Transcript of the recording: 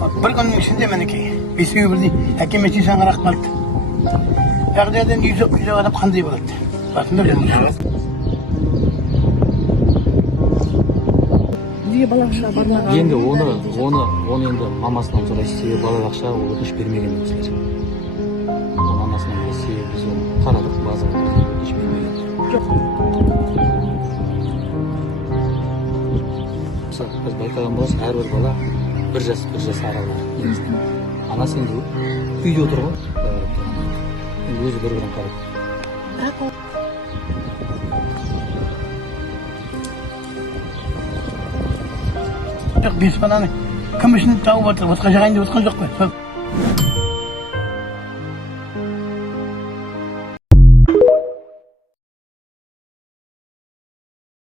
Bir günün içinde meneki. Besiye birdi. Hakem için sana kaldı. Yağdadan yüzük adam kandı buldu. Aslında öyle. Niye balakşa barmağa? Енді оны енді мамасынан сұрайсыз, себебі балабақша ол өтініш бермеген біздер. Оны анасынан білсе, біз оны қарадық, базаға өтініш бермеген. Біз байқаған болсақ, әрбір бала бір жас аралығы негізінен. Анасы енді үйде отыр ғой, енді өзі бір-бірін қарайды. Бес баланы кім үшін тауып отыр? Отқа жағайын деп отқан жоқ қой.